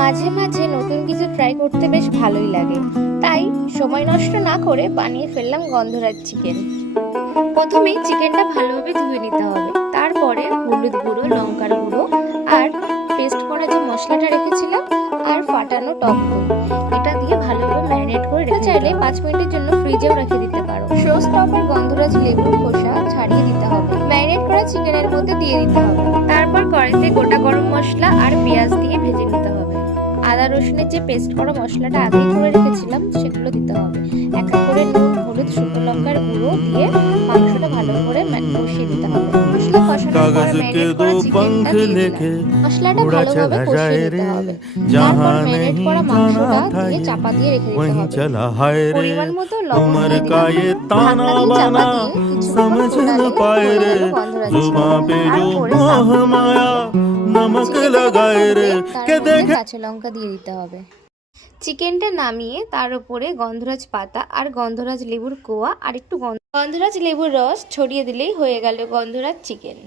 মাঝে মাঝে নতুন কিছু ট্রাই করতে বেশ ভালোই লাগে, তাই সময় নষ্ট না করে বানিয়ে ফেললাম গন্ধরাজ চিকেন। প্রথমেই চিকেনটা ভালোভাবে ধুয়ে নিতে হবে, তারপরে হলুদ গুঁড়ো, লঙ্কার গুঁড়ো আর পেস্ট করা যে মশলাটা রেখেছিলাম আর ফাটানো টক দই, এটা দিয়ে ভালোভাবে ম্যারিনেট করে রেখে চাইলে 5 মিনিটের জন্য ফ্রিজেও রেখে দিতে পারো। সস টপের গন্ধরাজ লেবুর খোসা ছাড়িয়ে দিতে হবে, ম্যারিনেট করা চিকেনের মধ্যে দিয়ে দিতে হবে। তারপর কড়াইতে গোটা গরম মশলা আর পেঁয়াজ দিয়ে ভেজে নিতে হবে। আদা রসুনের যে পেস্ট করা মশলাটা আগেই করে রেখেছিলাম সেগুলো দিতে হবে। এক এক করে নুন, হলুদ, শুকনো লঙ্কার গুঁড়ো দিয়ে মাংসটা ভালো করে কষিয়ে দিতে হবে। মশলা কষানোর পর ম্যারিনেট করা চিকেনটা দিয়ে দিলাম। মশলাটা ভালোভাবে কষিয়ে নিতে হবে। তারপর ম্যারিনেট করা মাংসটা দিয়ে চাপা দিয়ে রেখে দিতে হবে। পরিমাণ মতো লবণ দিয়ে দিলাম। ঢাকনা দিয়ে চাপা দিয়ে কিছুক্ষণ ফোটালে হয়ে গেল গন্ধরাজ চিকেন। আর পরে নমক লাগায়ে রে কাঁচা লঙ্কা দিয়ে দিতে হবে। চিকেনটা নামিয়ে তার উপরে গন্ধরাজ পাতা আর গন্ধরাজ লেবুর কোয়া আর একটু গন্ধরাজ লেবুর রস ছড়িয়ে দিলেই হয়ে গেল গন্ধরাজ চিকেন।